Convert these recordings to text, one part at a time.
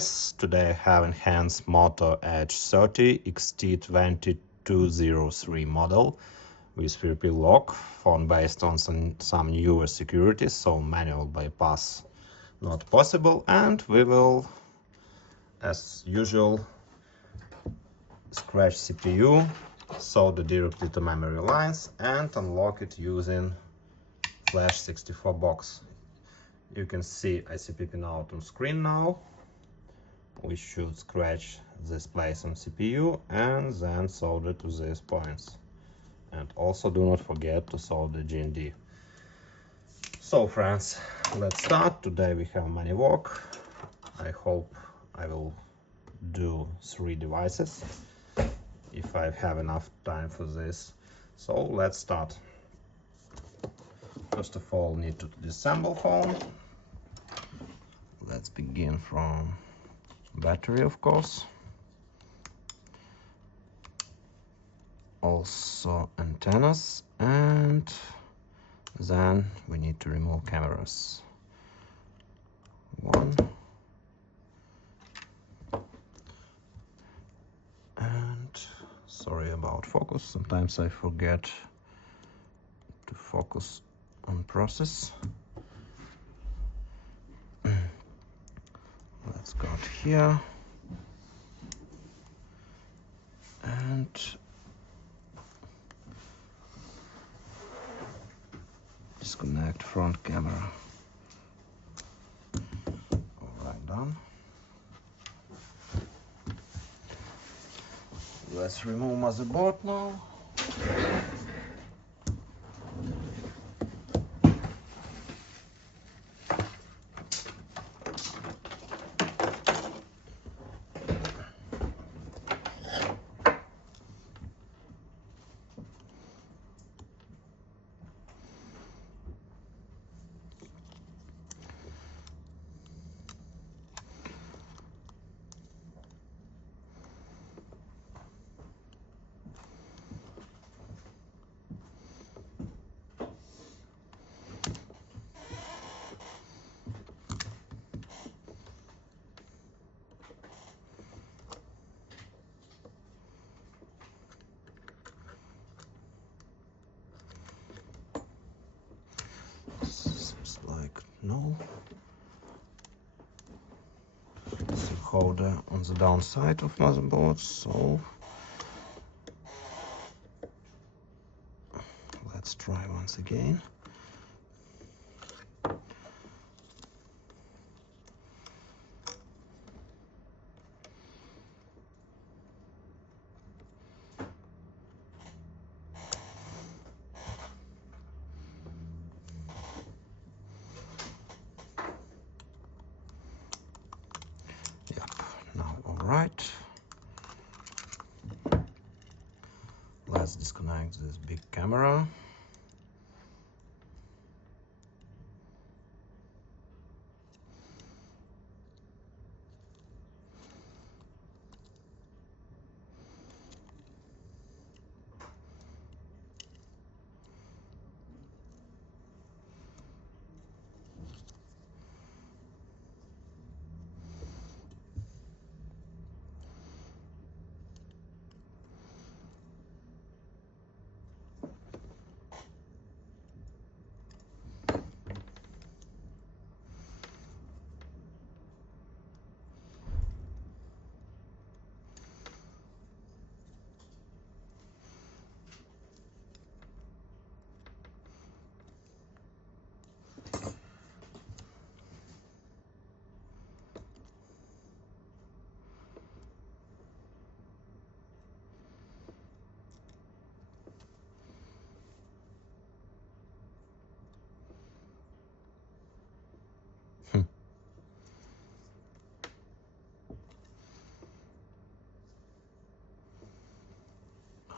guys, today I have in hands Moto Edge 30 XT2203 model with VP lock, phone based on some newer securities, so manual bypass not possible, and we will, as usual, scratch CPU, solder directly to memory lines, and unlock it using Flash 64 box. You can see ICP pinout on screen now. We should scratch this place on CPU and then solder to these points. And also do not forget to solder GND. So friends, let's start. Today we have many work. I hope I will do 3 devices if I have enough time for this. So let's start. First of all, need to disassemble phone. Let's begin from battery, of course. Also antennas, and then we need to remove cameras. One. And sorry about focus. Sometimes I forget to focus on process. Let's go here and disconnect front camera. Alright, done. Let's remove motherboard now. No. It's a holder on the downside of motherboard, so let's try once again. Right, let's disconnect this big camera.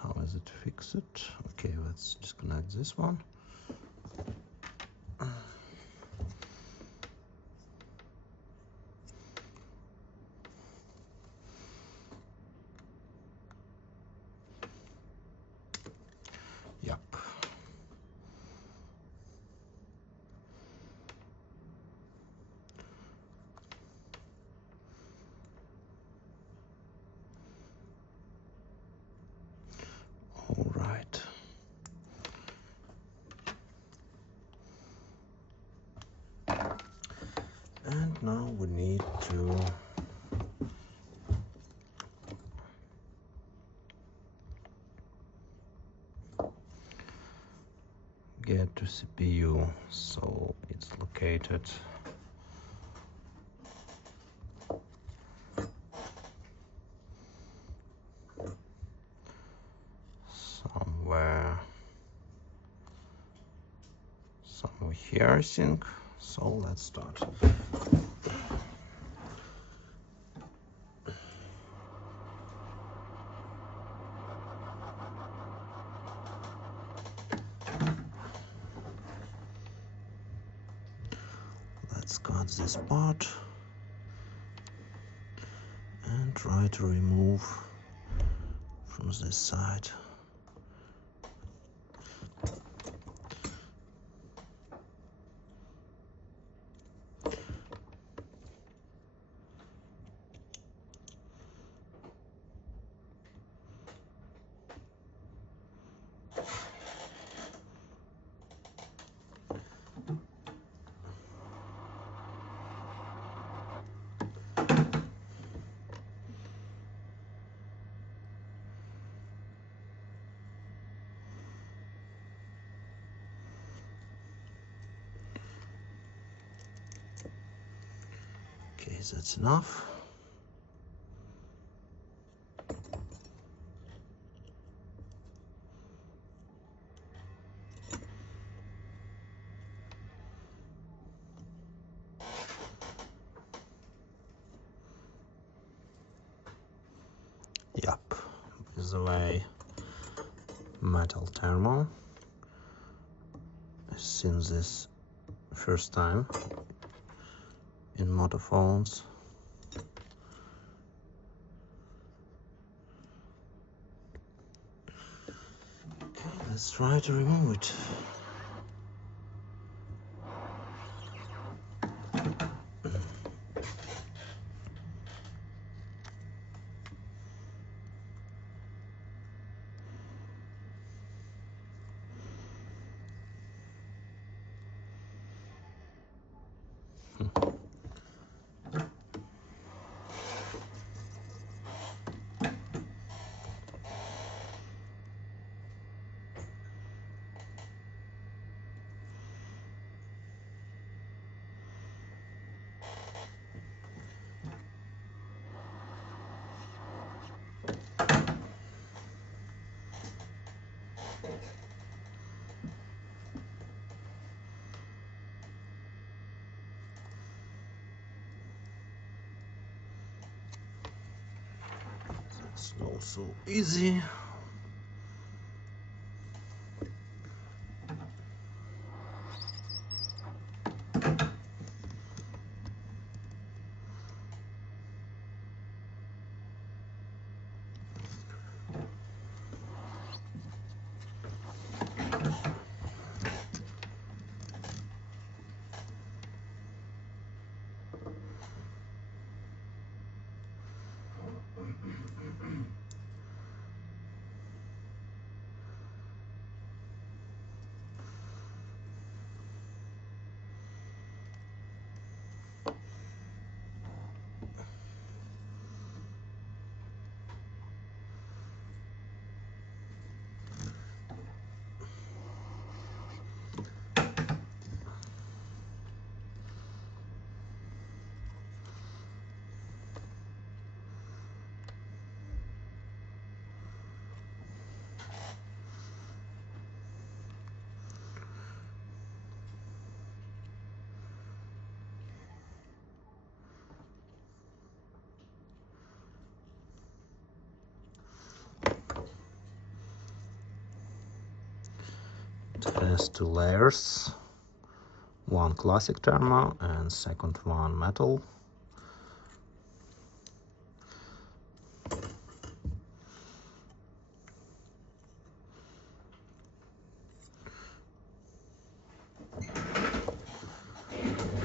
How is it fix it? Okay, let's disconnect this one. Yep. now we need to get to CPU, so it's located somewhere here, I think. So let's start. Let's cut this part and try to remove from this side. Okay, that's enough. Yep, by the way, metal thermal. I've seen this first time in motor phones. Okay, let's try to remove it. It's not so easy. It has two layers, one classic thermal and second one metal.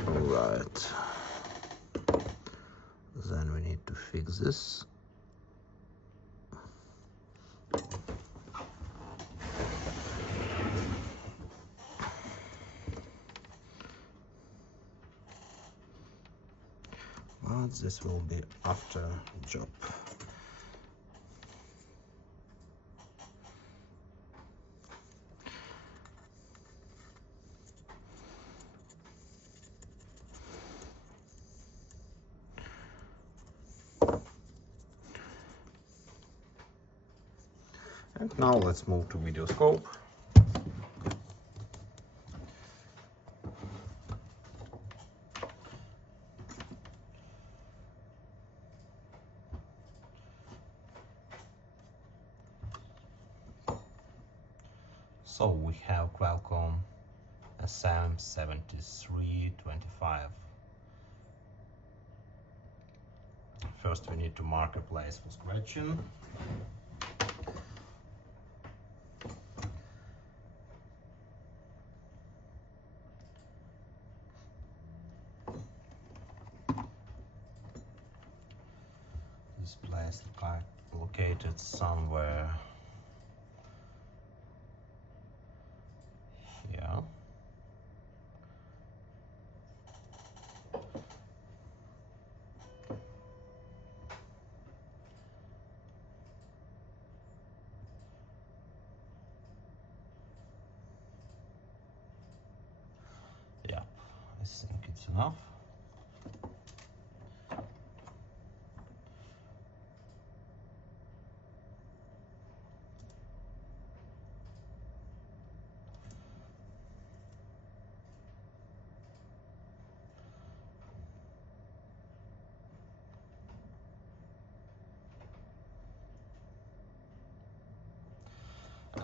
Alright, then we need to fix this. but this will be after job. And now let's move to video scope. So we have Qualcomm SM7325. First we need to mark a place for scratching. This place located somewhere here. Yeah, I think it's enough.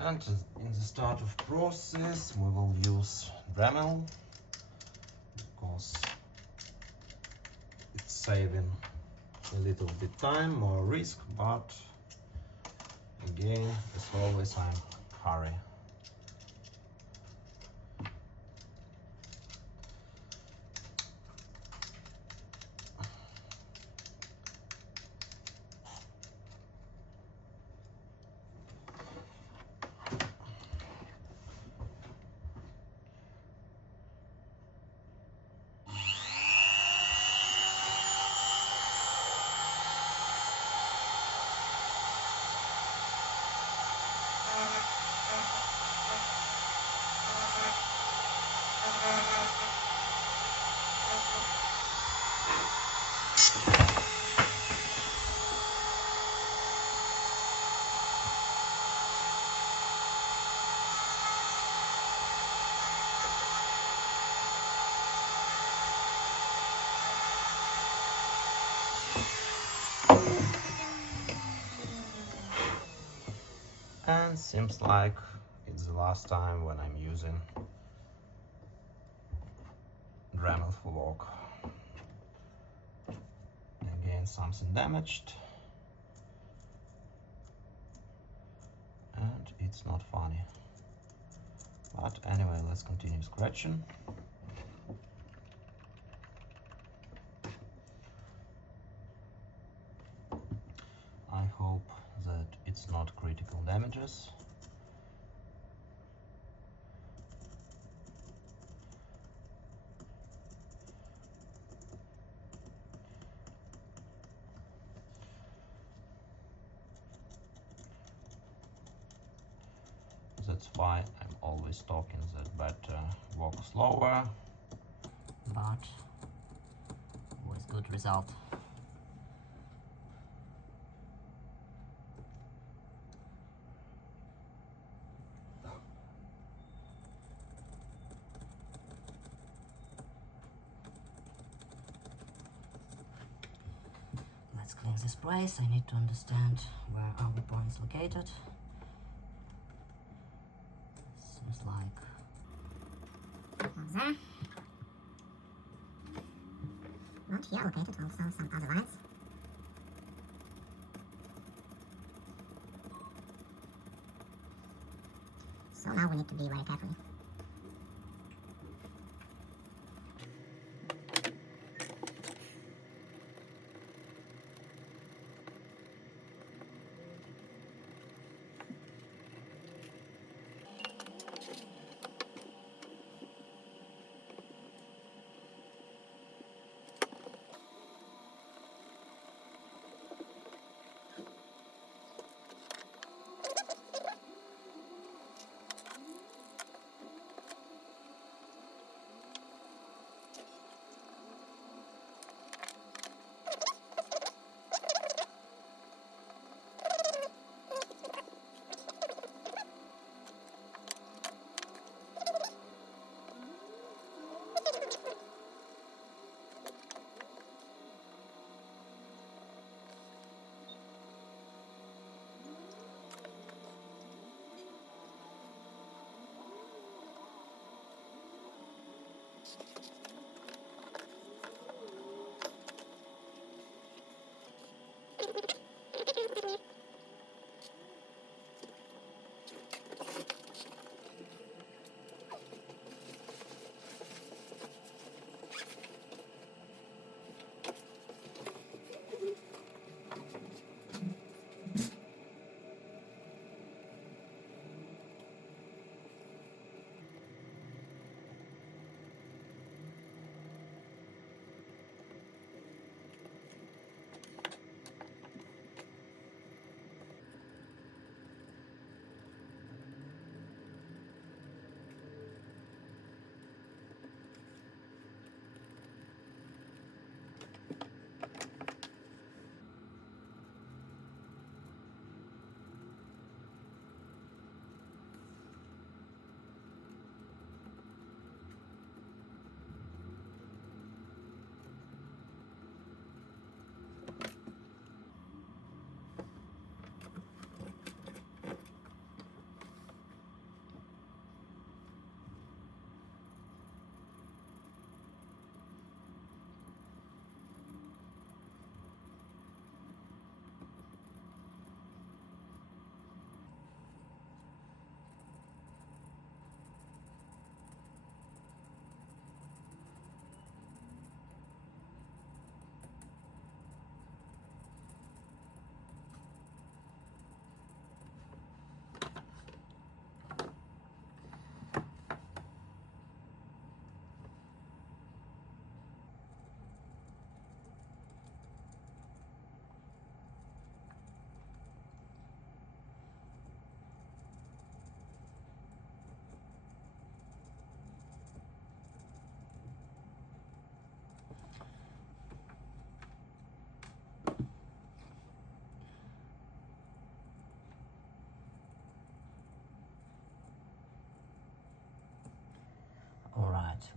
And in the start of process we will use Dremel because it's saving a little bit time, more risk, but again, as always, I'm in a hurry. And seems like it's the last time when I'm using Dremel for work. Again, something damaged. And it's not funny. But anyway, let's continue scratching. I hope that it's not critical damages. That's why I'm always talking that better walk slower, but with good result. Let's clean this place. I need to understand where are the points located. Seems like there. And here located also some other lines. So now we need to be very careful.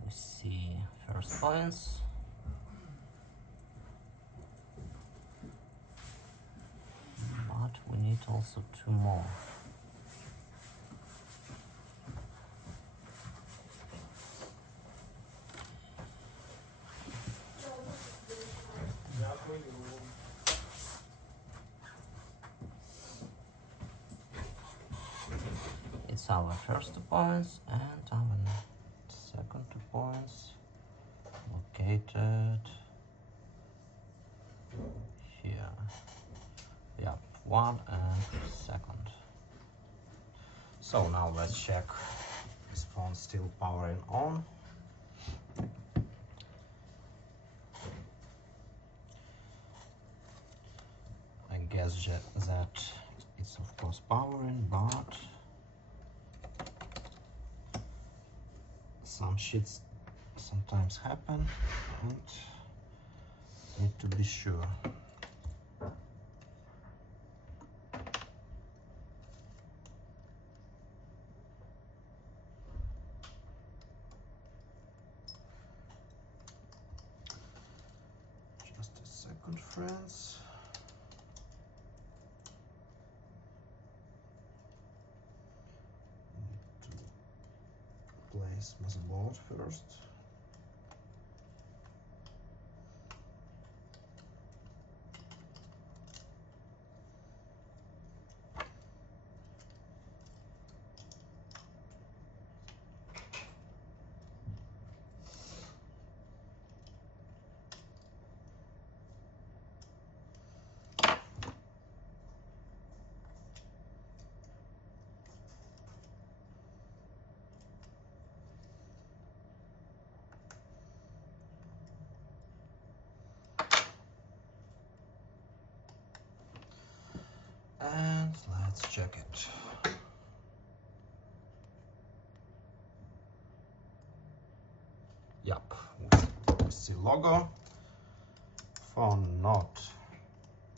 we see first points. But we need also 2 more. It's our first 2 points and our second 2 points located here. Yep, 1 and 2nd. So now let's check this phone still powering on. I guess that it's of course powering, but some shits sometimes happen and need to be sure. Just a second, friends. Need to place motherboard first. And let's check it. Yep, we see logo. Phone not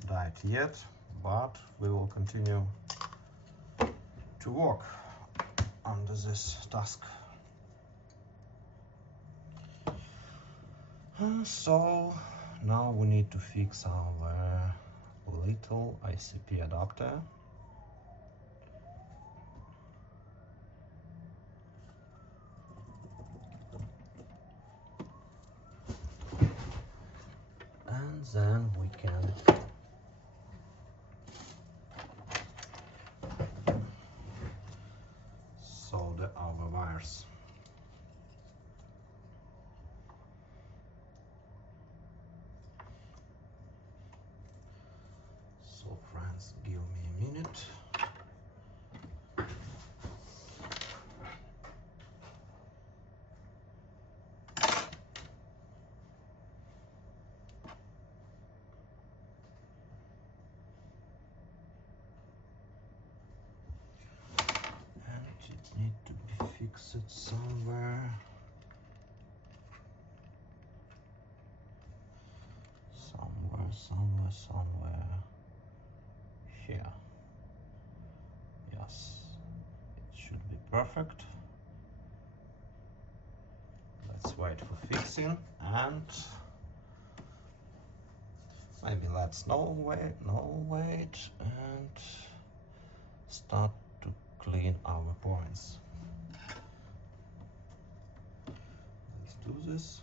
died yet, but we will continue to work under this task. So now we need to fix our little ICP adapter. And then we can solder our wires. So friends, give me a minute. And it needs to be fixed somewhere. Somewhere here. Yes, it should be perfect. Let's wait for fixing and maybe let's no wait and start to clean our points. Let's do this.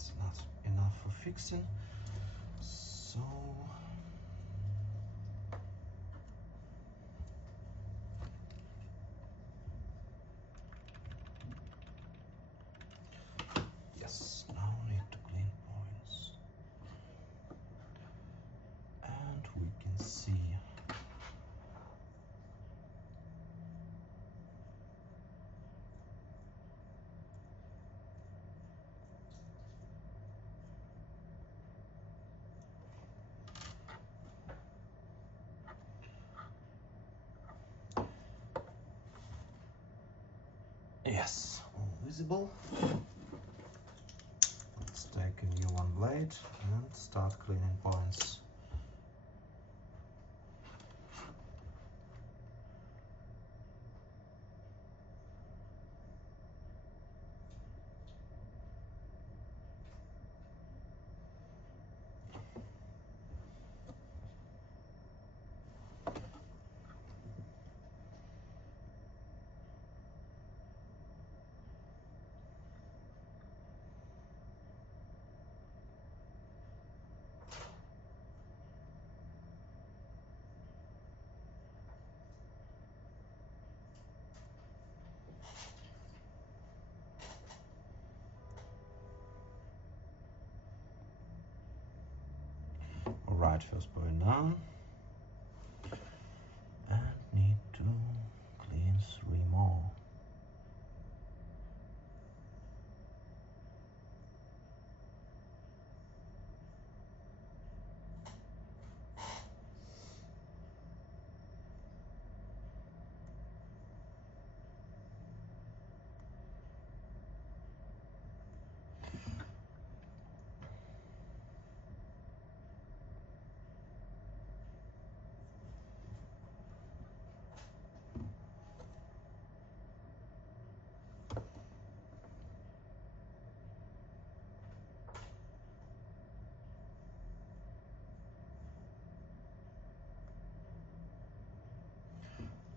It's not enough for fixing, so yes, now we need to clean points, and we can see yes, all visible. blade and start cleaning points. Alright, first point down, and need to clean 3 more.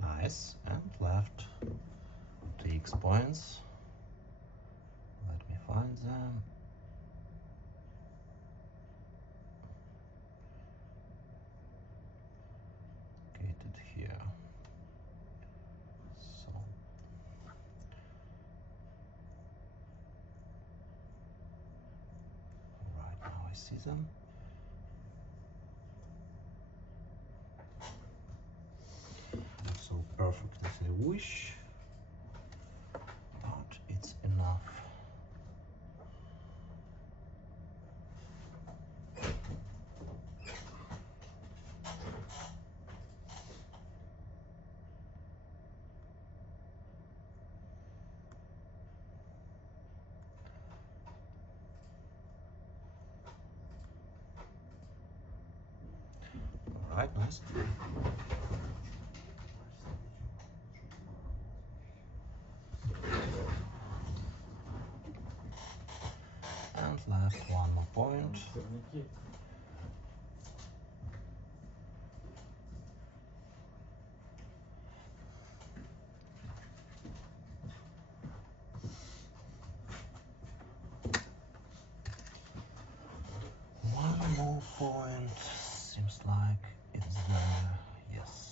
Nice, and left 2x points. Let me find them. Located here. So right now I see them. So perfect as I wish, but it's enough. All right, nice. And left 1 more point. One more point. Seems like it's there. Yes.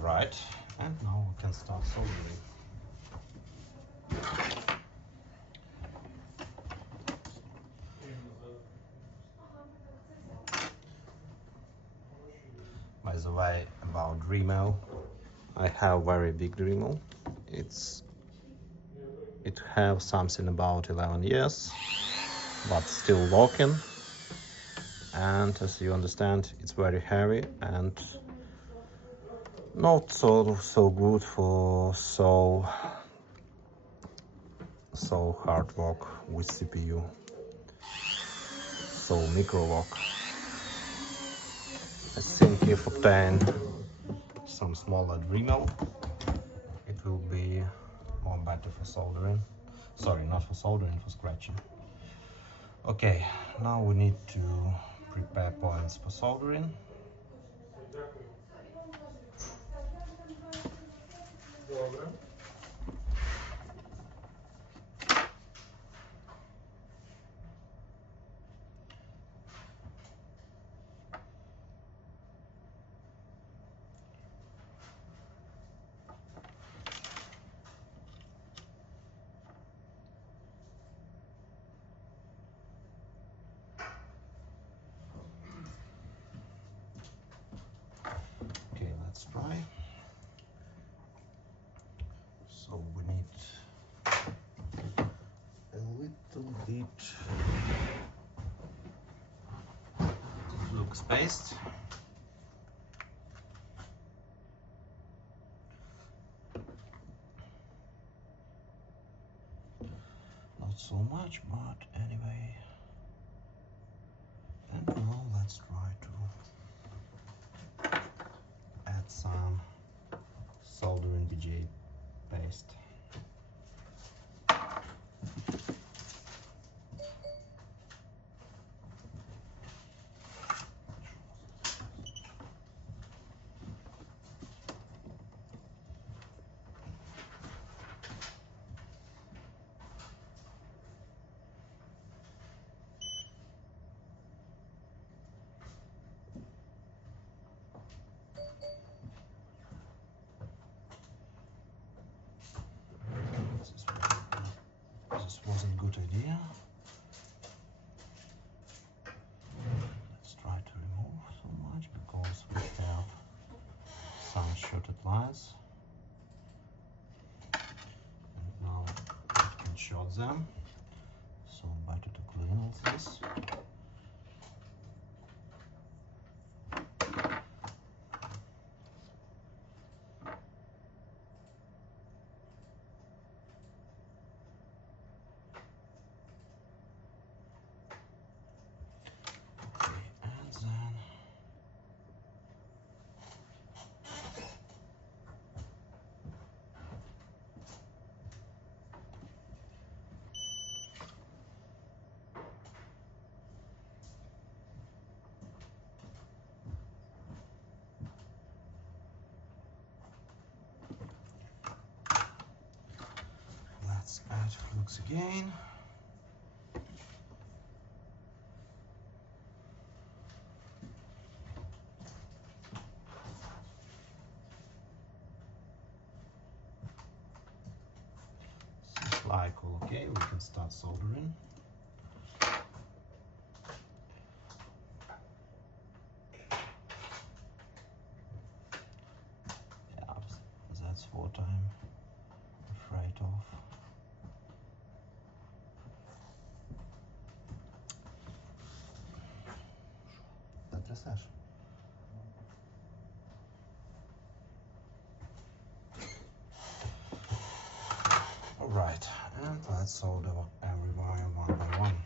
Right, and now we can start soldering. By the way, about Dremel, I have very big Dremel. It have something about 11 years, but still working. And as you understand, it's very heavy and not so good for so hard work with CPU, so micro work. I think if obtain some smaller Dremel, it will be better for soldering. Sorry, not for soldering, for scratching. Okay, now we need to prepare points for soldering. Okay, let's try. So we need a little bit flux paste. Not so much, but anyway. And now let's try to add some soldering BJ paste. This wasn't a good idea. Let's try to remove so much because we have some shorted lines. And now we can short them. So better to clean all this. Let's add flux again. Seems like all okay, we can start soldering. Yeah, that's what I'm afraid of. Потрясаешь. Alright, and let's solder every wire one by one.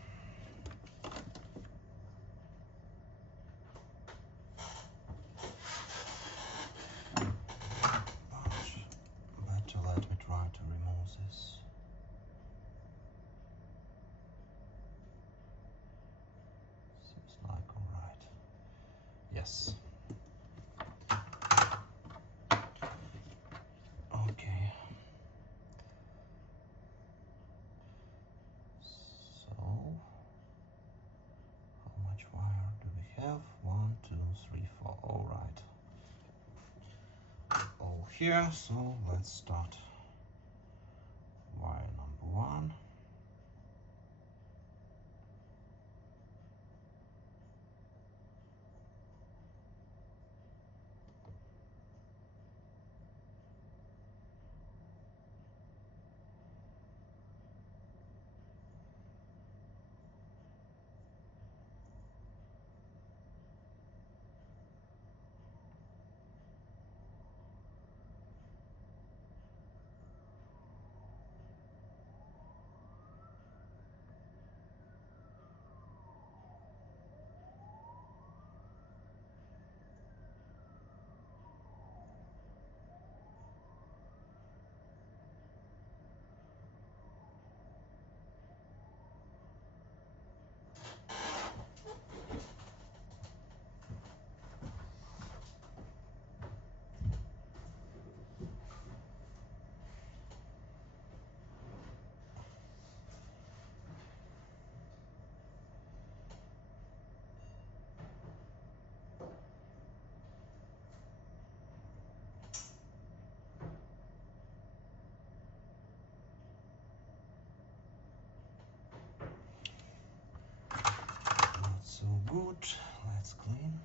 Better let me try to remove this. Seems like alright. Yes. Okay. So, how much wire do we have? 1, 2, 3, 4. All right. All here. So let's start. Wire number 1. good. Let's clean.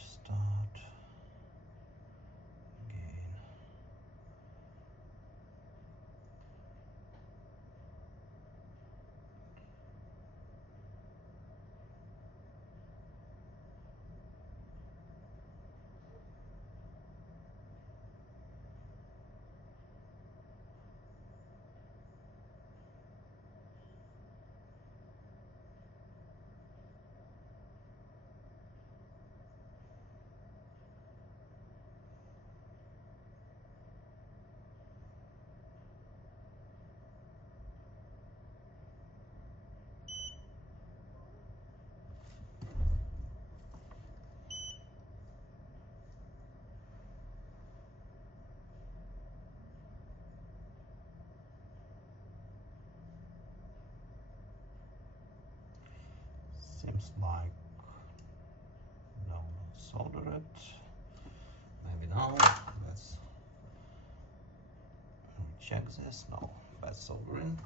Start again. Seems like no solder it. Maybe now. Let's check this. No, that's soldering.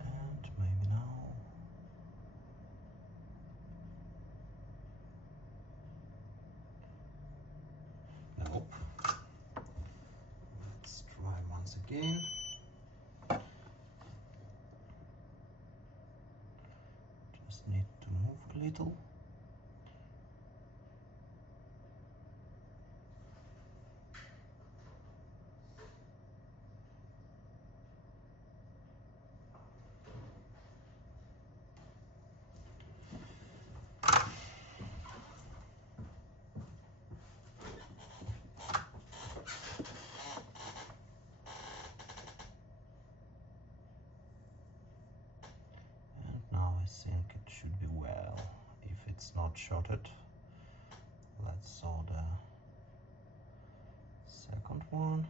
And maybe now. Nope. Let's try once again. Just need to move a little. Now I think it should be well. If it's not shorted, let's solder second one.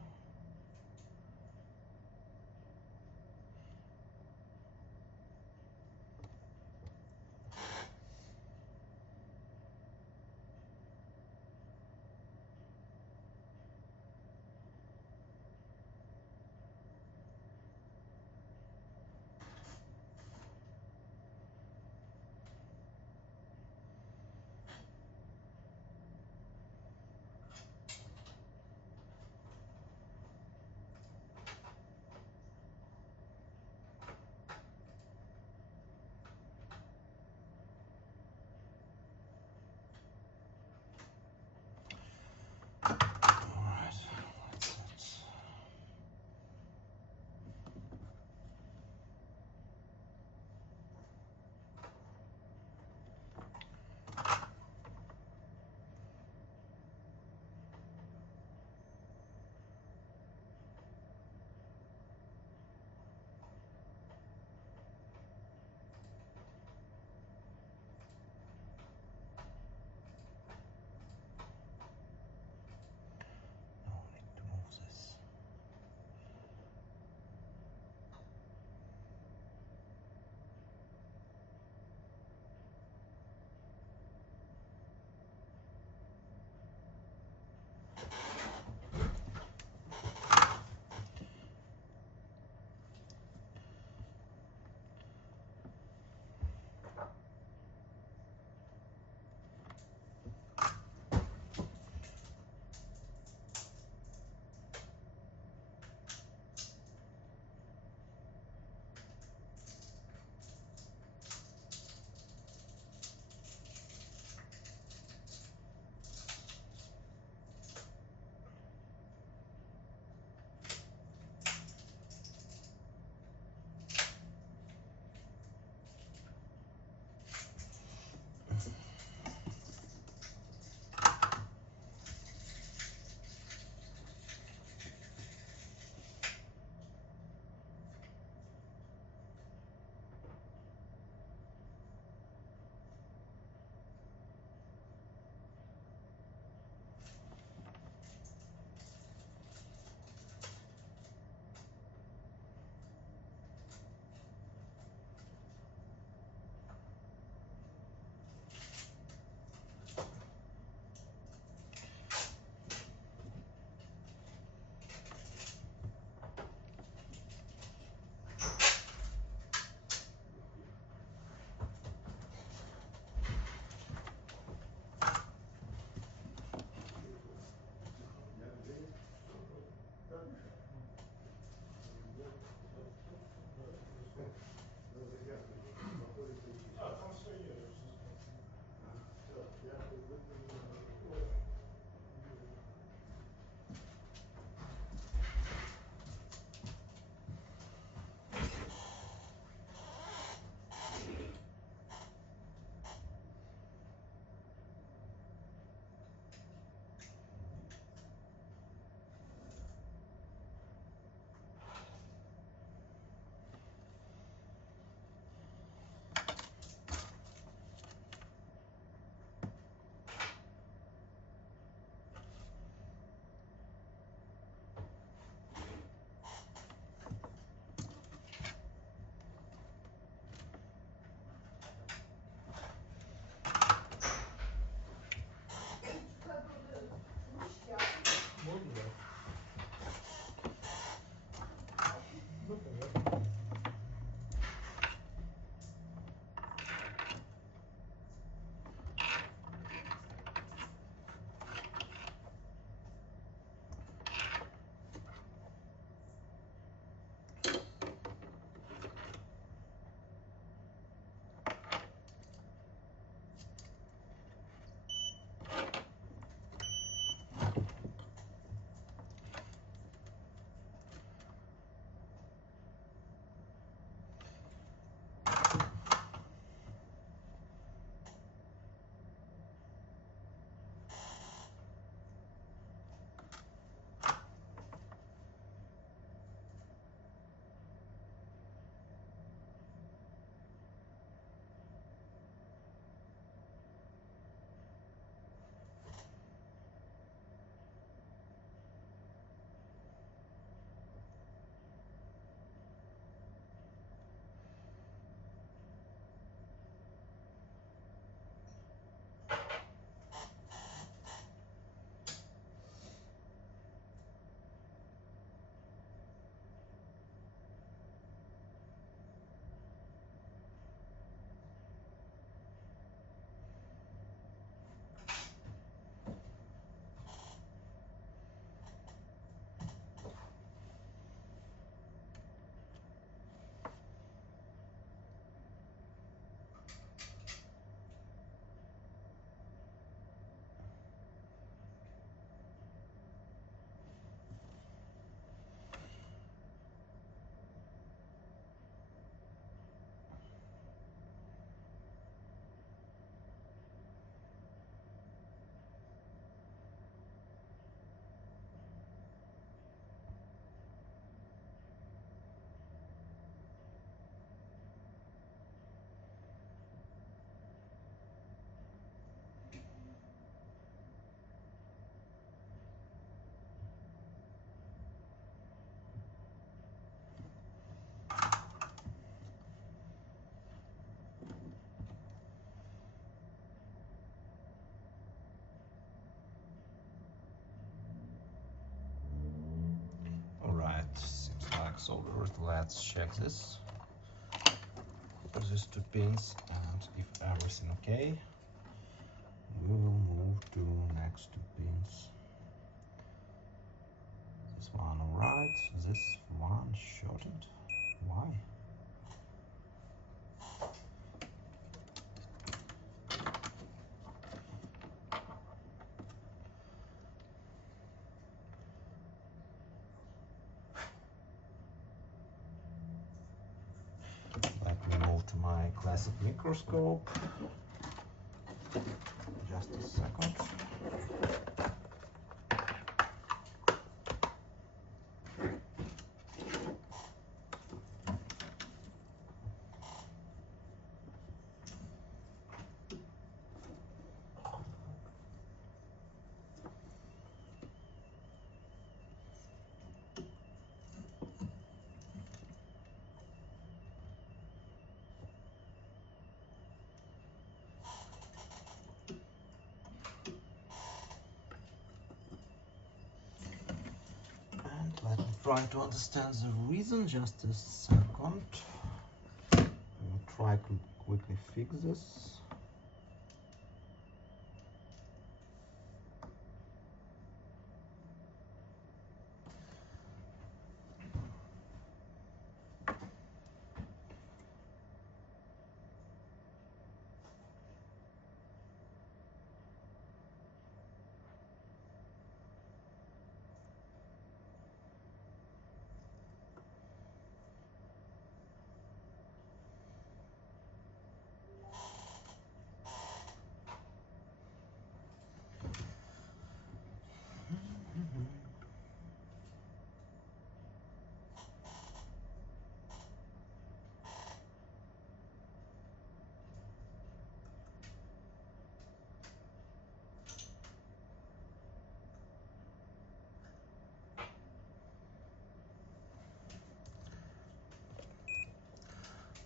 solder it. Let's check this. These two pins, and if everything okay, we will move to next two pins. This one alright, this one shorted. Why? Let me move to my classic microscope. Just a second. Let me try to understand the reason. Just a second. I will try to quickly fix this.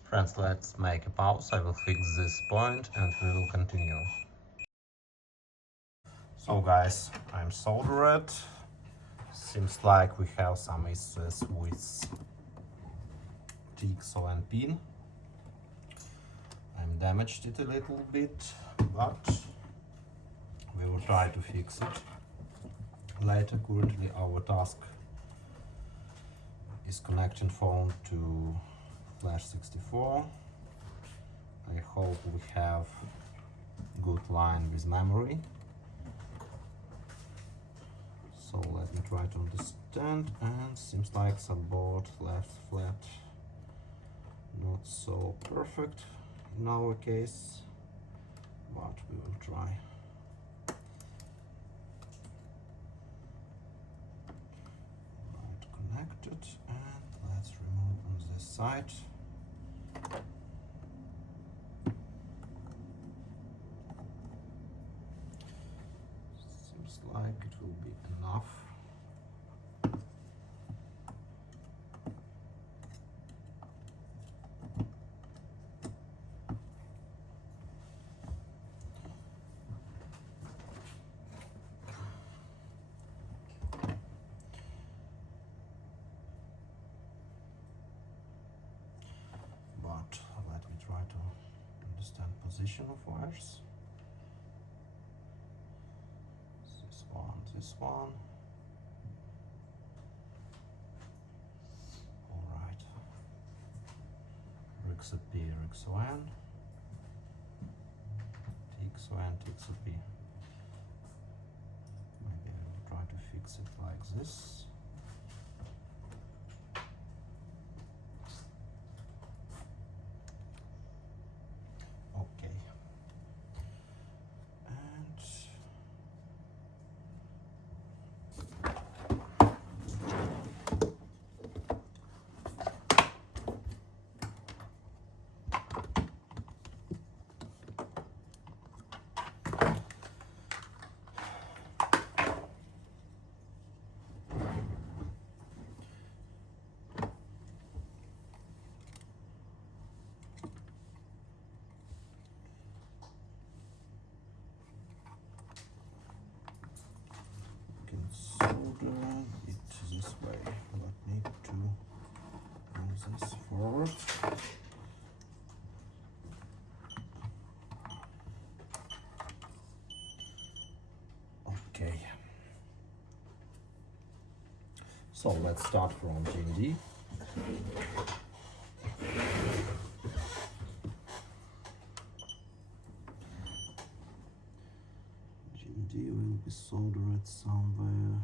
Friends, let's make a pause. I will fix this point and we will continue. So guys, I'm soldered. Seems like we have some issues with TXON pin. I'm damaged it a little bit, but we will try to fix it later. Currently our task is connecting phone to Flash 64. I hope we have good line with memory. So let me try to understand, and seems like subboard left flat, not so perfect in our case, but we will try. Right, connected, and let's remove on this side. Seems like it will be enough. But let me try to understand position of wires. This one. All right. RXP, RXON. TXON, TXP. Maybe I will try to fix it like this. Okay. Solder it this way, but need to forward. Okay. So let's start from GND. GND will be soldered somewhere.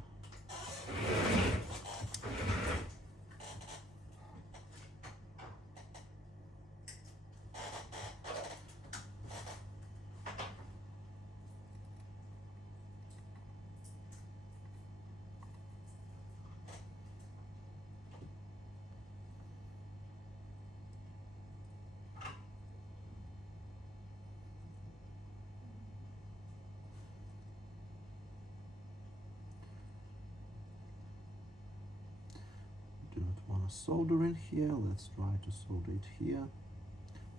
Do not want to solder in here. Let's try to solder it here.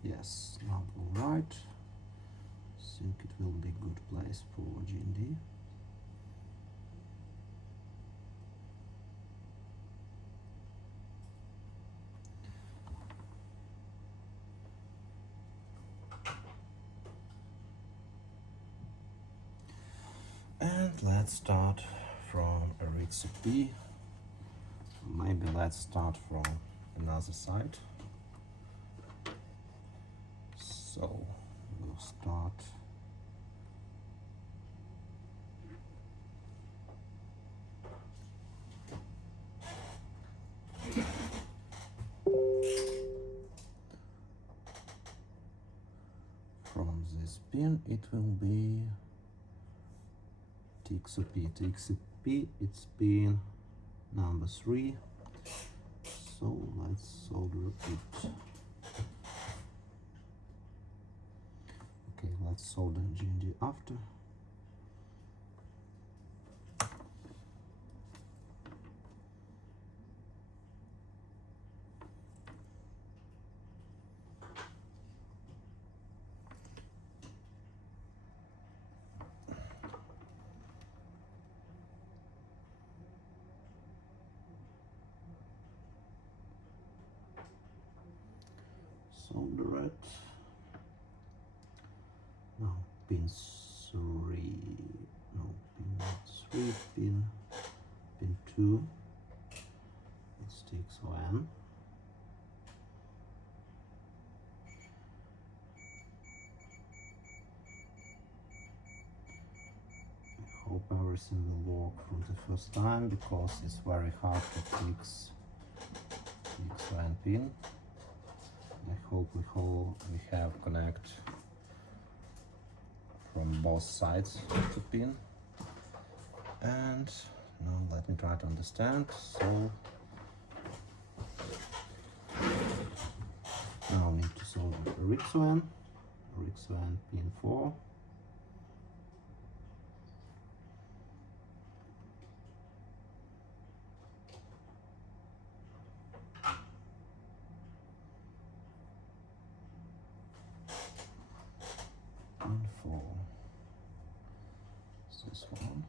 Yes, now all right. Think it will be a good place for GND. And let's start from a recipe. Maybe let's start from another side. So we'll start from this pin. It will be TXP, it's pin number 3. So let's solder it. Okay, let's solder GND after. Solder it. Now pin 3, no, pin 3, pin 2, let's take ON. I hope everything will work from the first time, because it's very hard to fix ON pin. I hope we have connect from both sides of the pin. And now let me try to understand. So now we need to solder the RxON pin 4. Pin 4. This one.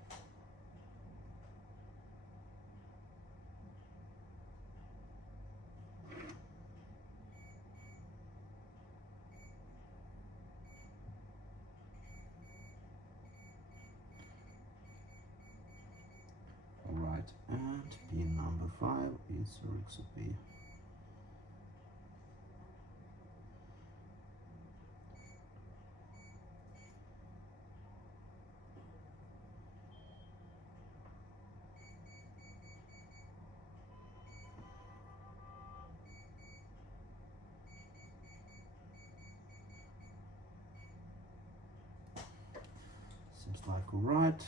Alright, and pin number 5 is recipe. Seems like alright.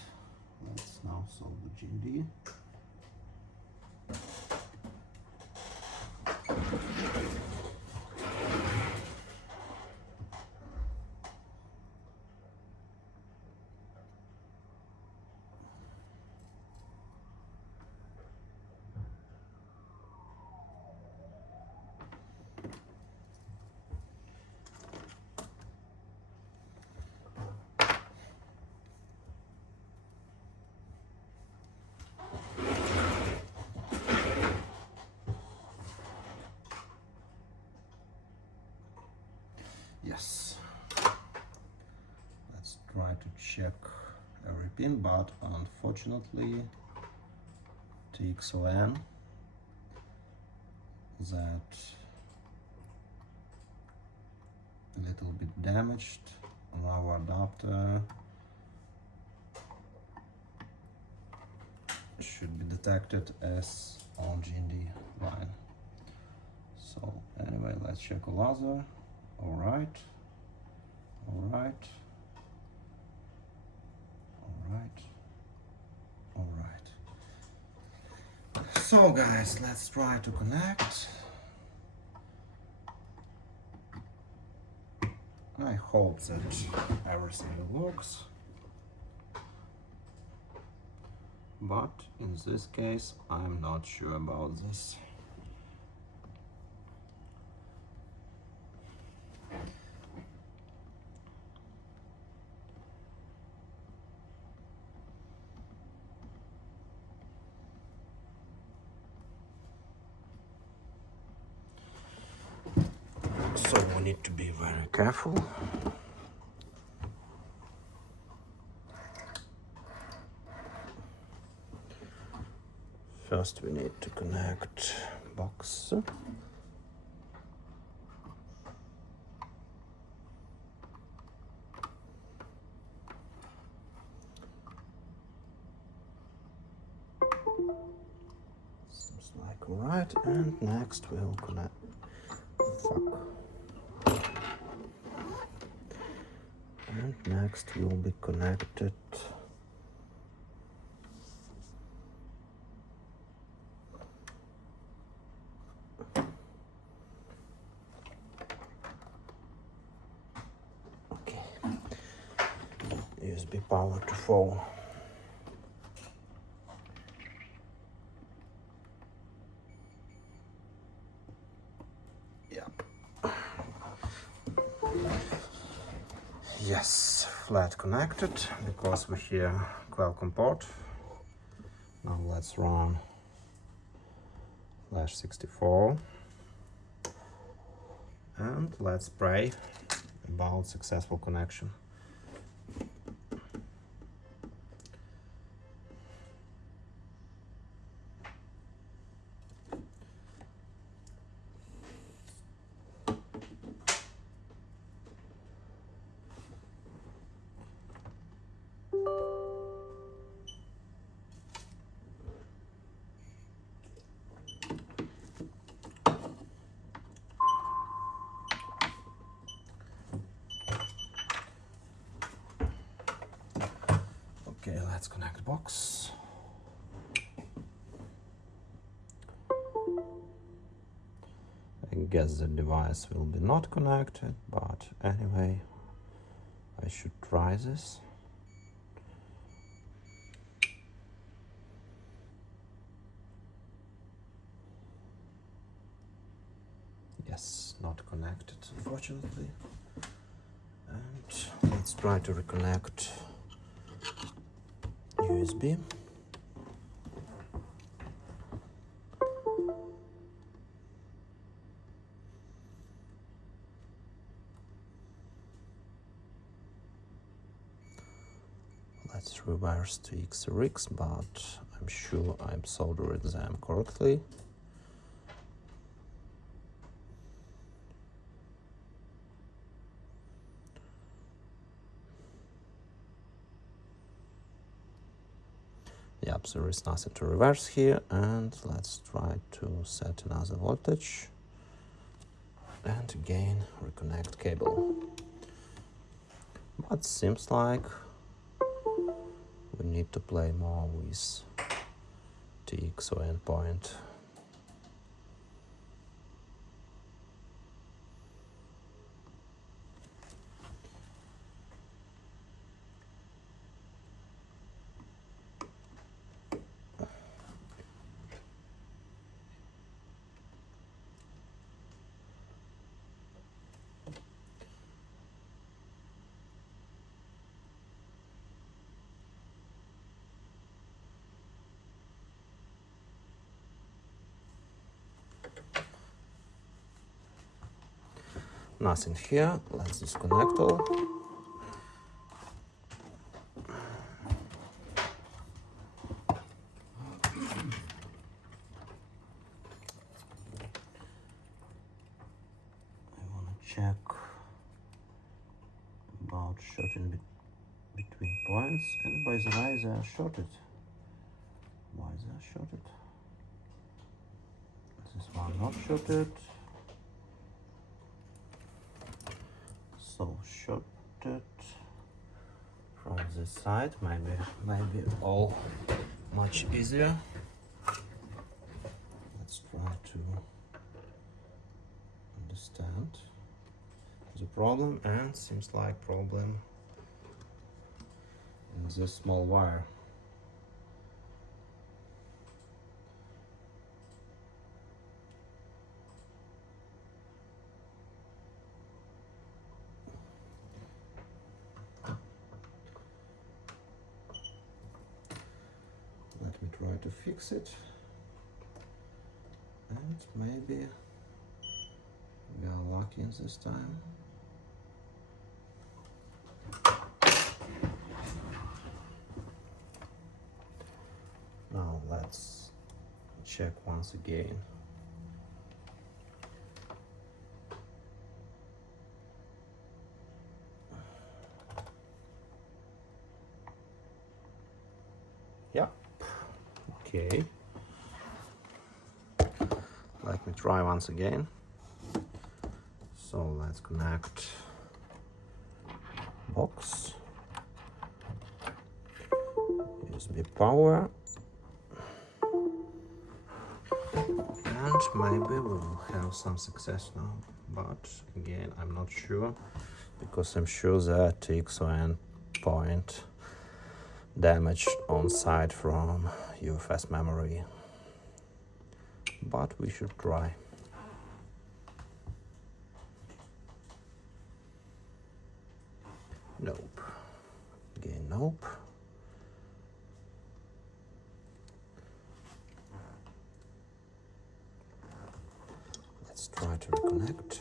Let's now solve the GND. to check every pin, but unfortunately TXON that a little bit damaged on our adapter should be detected as on GND line. So anyway, let's check all other. All right, all right, all right, all right. So guys, let's try to connect. I hope that everything works, but in this case I'm not sure about this. So we need to be very careful. First we need to connect box. Seems like right, and next we'll connect. And next will be connected USB power to 4. Yep. Yes, flat connected because we hear Qualcomm port. Now let's run Flash 64 and let's pray about successful connection. Okay, let's connect box. I guess the device will be not connected, but anyway, I should try this. Yes, not connected, unfortunately. And let's try to reconnect USB. Let's reverse to XRX, but I'm sure I'm soldering them correctly. Yep, there is nothing to reverse here, and let's try to set another voltage and again reconnect cable. But seems like we need to play more with TXO endpoint. Nothing here, let's disconnect all. check about shorting between points, and by the way they are shorted. Why they are shorted? This one not shorted. So shorted from this side, maybe all much easier. Let's try to understand the problem, and seems like problem in this small wire. Let me try to fix it, and maybe we are lucky this time. Now let's check once again. Yeah, okay. Let me try once again. So let's connect box, USB power, and maybe we will have some success now. But again, I'm not sure, because I'm sure that TXON point damaged on site from UFS memory. But we should try. Nope. Again, nope. Let's try to reconnect.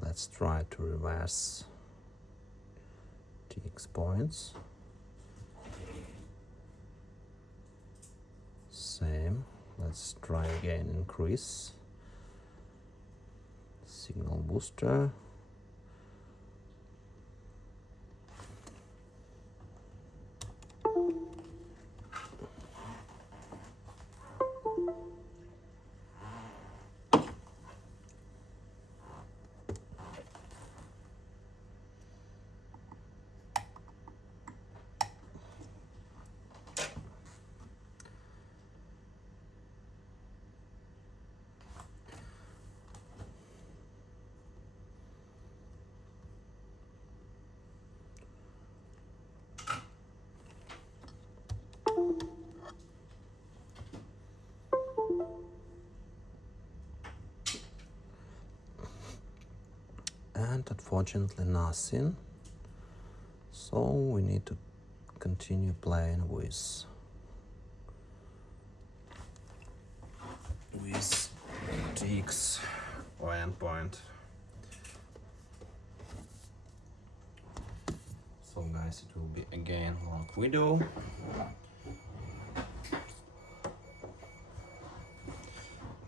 Let's try to reverse TX points. Same. Let's try again, increase signal booster. And unfortunately nothing, so we need to continue playing with TX or endpoint. So guys, it will be again long video.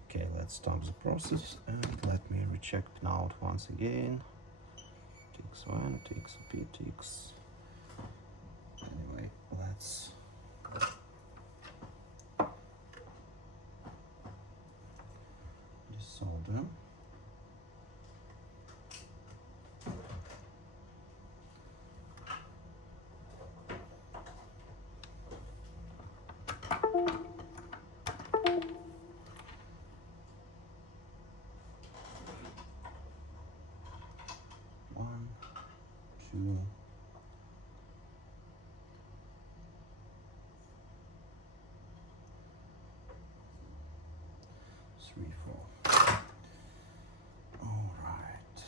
Okay, let's stop the process and let me recheck it out once again. TX1, TXP, TX. Anyway, let's desolder. One, two, three, four. All right.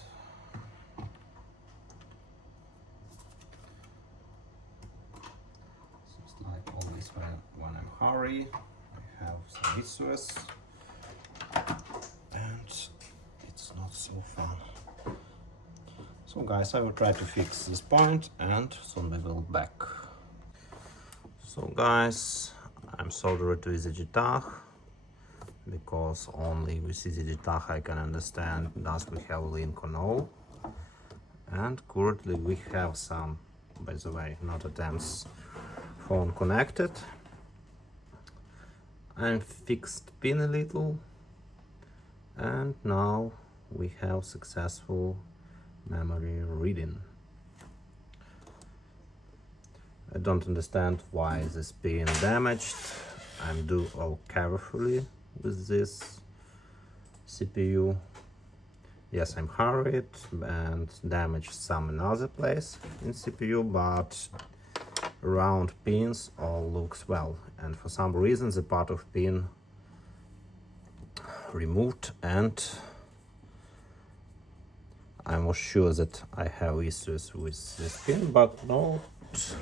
Seems like always when I'm hurry, I have some issues, and it's not so fun. So guys, I will try to fix this point and soon we will be back. So guys, I'm soldering to EasyJtag because only with EasyJtag I can understand does we have link or no. And currently we have some, by the way, not attempts phone connected. I'm fixed pin a little, and now we have successful memory reading. I don't understand why this pin damaged. I'm do all carefully with this CPU. Yes, I'm hurried and damaged some another place in CPU, but around pins all looks well. And for some reason the part of pin removed, and I was sure that I have issues with this pin, but no,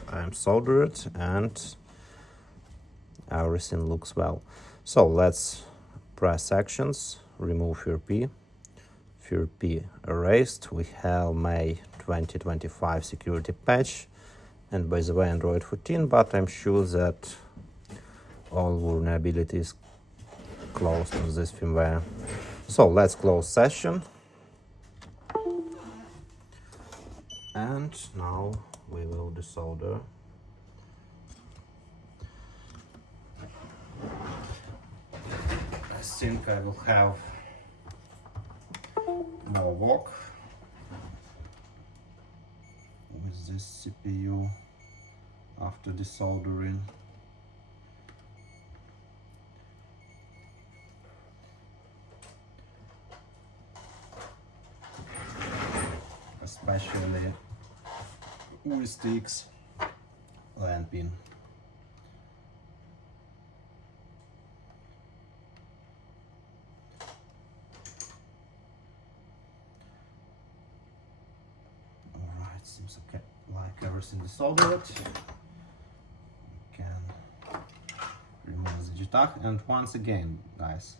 I'm soldered and everything looks well. So let's press actions, remove FIRP. FIRP erased. We have May 2025 security patch, and by the way Android 14, but I'm sure that all vulnerabilities closed on this firmware. So let's close session, and now we will desolder. I think I will have more work with this CPU after desoldering. Especially with the X LAN pin. Alright, seems okay, like everything is soldered. We can remove the Jtag, and once again, guys,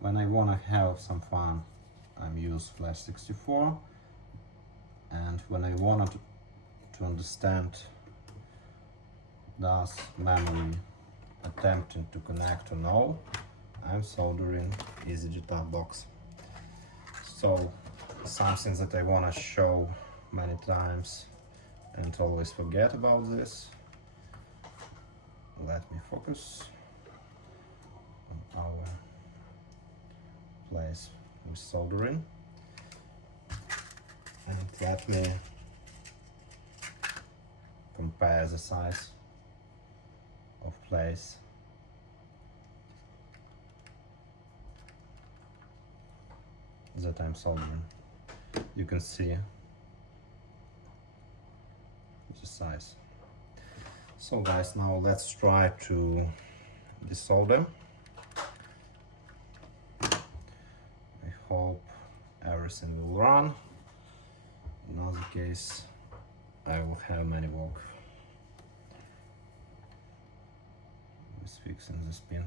when I wanna have some fun, I'm use Flash 64, and when I wanted to understand does memory attempting to connect or no, I'm soldering Jtag Box. So something that I want to show many times and always forget about this. Let me focus on our place with soldering, and let me compare the size of place that I'm soldering. You can see the size. So guys, now let's try to desolder. I hope everything will run. In other case, I will have many work with fixing this pin.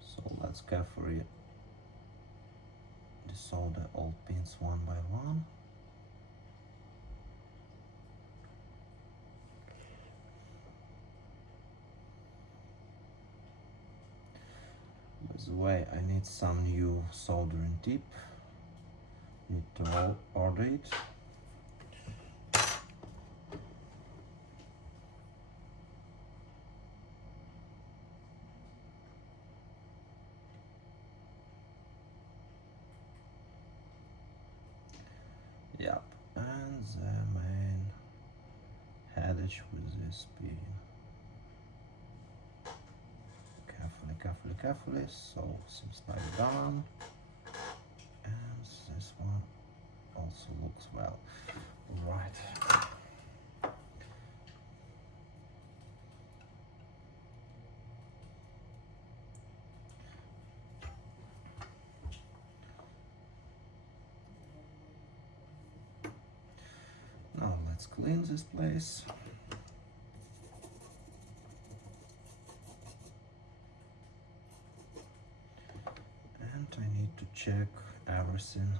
So let's carefully desolder all pins one by one. By the way, I need some new soldering tip. Need to order it. Yep, and the main head edge with this pin. Carefully, so seems like done, and this one also looks well. Right. Now let's clean this place. check everything.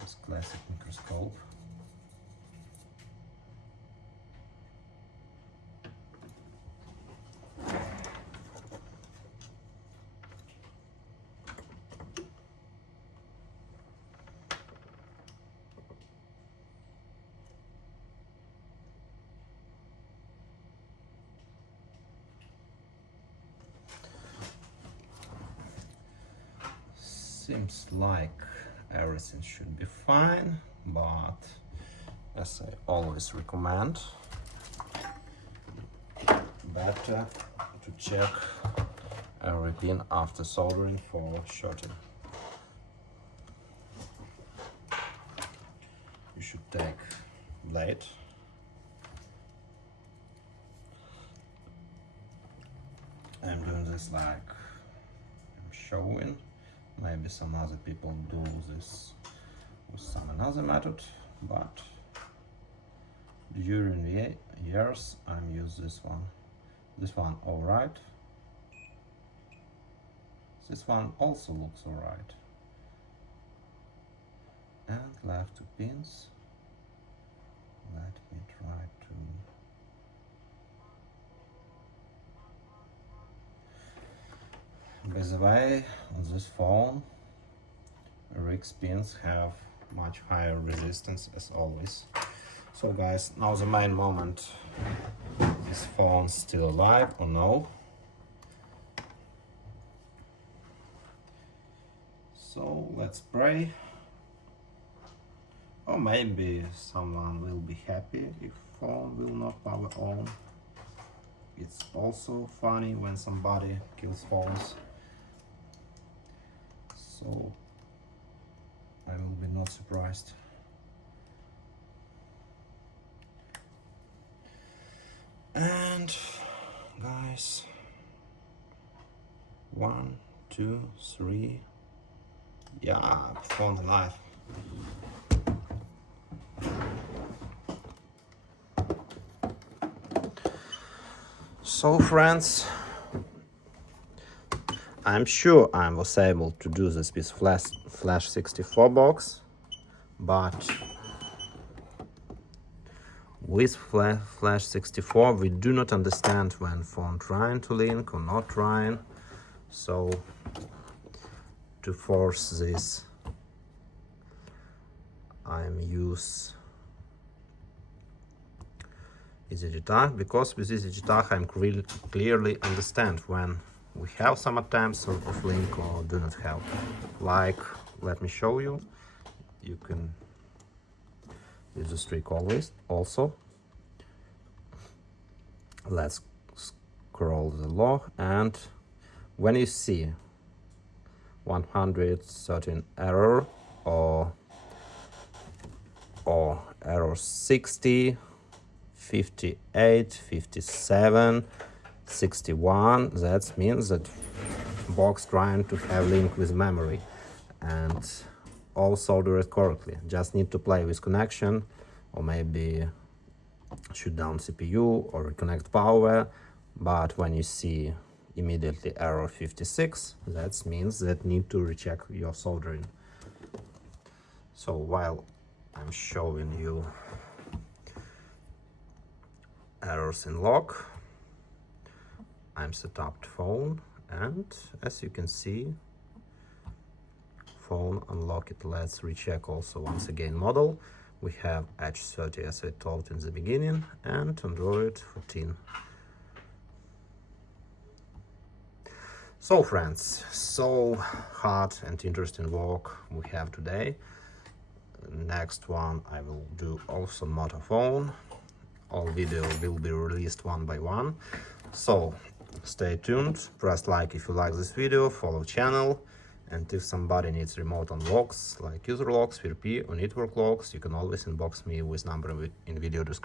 This classic microscope. Seems like everything should be fine, but as I always recommend, better to check every pin after soldering for shorting. You should take blade I'm doing this like I'm showing. Maybe some other people do this with some another method, but during the years I'm used this one. This one alright. This one also looks alright. And left two pins. Let me try to... By the way, on this phone, RX pins have much higher resistance as always. So guys, now the main moment. This phone still alive or no? So let's pray. Or maybe someone will be happy if phone will not power on. It's also funny when somebody kills phones. So I will be not surprised. And guys, 1, 2, 3. Yeah, phone alive. So friends, I'm sure I was able to do this with Flash 64 box, but with Flash 64 we do not understand when phone trying to link or not trying. So to force this, I'm use Jtag, because with this Jtag I'm clearly understand when we have some attempts of link or do not have. Like, let me show you. You can use this trick always. Also, let's scroll the log, and when you see 113 error or error 60, 58, 57, 61, that means that box trying to have link with memory and all soldered correctly. Just need to play with connection, or maybe shut down CPU or reconnect power. But when you see immediately error 56, that means that need to recheck your soldering. So while I'm showing you errors in log, I'm set up the phone, and as you can see, phone unlocked. Let's recheck also once again model. We have Edge 30 as I told in the beginning, and Android 14. So friends, so hard and interesting work we have today. Next one I will do also Moto phone. All video will be released one by one. So stay tuned, press like if you like this video, follow channel, and if somebody needs remote unlocks like user logs, VRP or network logs, you can always inbox me with number in video description.